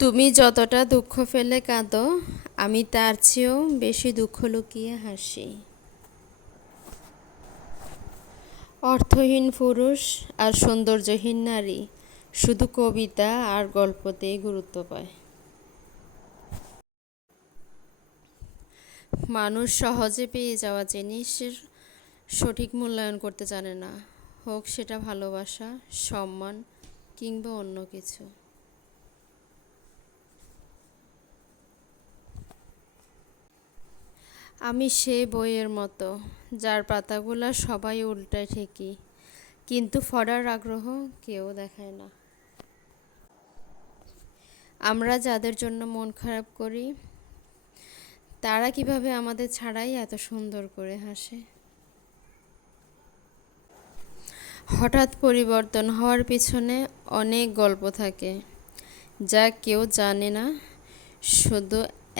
তুমি যতটা দুঃখ ফেলে কাঁদো, আমি তার চেয়েও বেশি দুঃখ লুকিয়ে হাসি। অর্থহীন পুরুষ আর সৌন্দর্যহীন নারী শুধু কবিতা আর গল্পতেই গুরুত্ব পায়। মানুষ সহজে পেয়ে যাওয়া জিনিসের সঠিক মূল্যায়ন করতে জানে না, হোক সেটা ভালোবাসা, সম্মান কিংবা অন্য কিছু। আমি সে বইয়ের মতো যার পাতাগুলো সবাই উল্টায় ঠিকই, কিন্তু পড়ার আগ্রহ কেউ দেখায় না। আমরা যাদের জন্য মন খারাপ করি, তারা কিভাবে আমাদের ছাড়াই এত সুন্দর করে হাসে। হঠাৎ পরিবর্তন হওয়ার পিছনে অনেক গল্প থাকে, যা কেউ জানে না, শুধু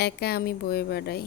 একা আমি বয়ে বেড়াই।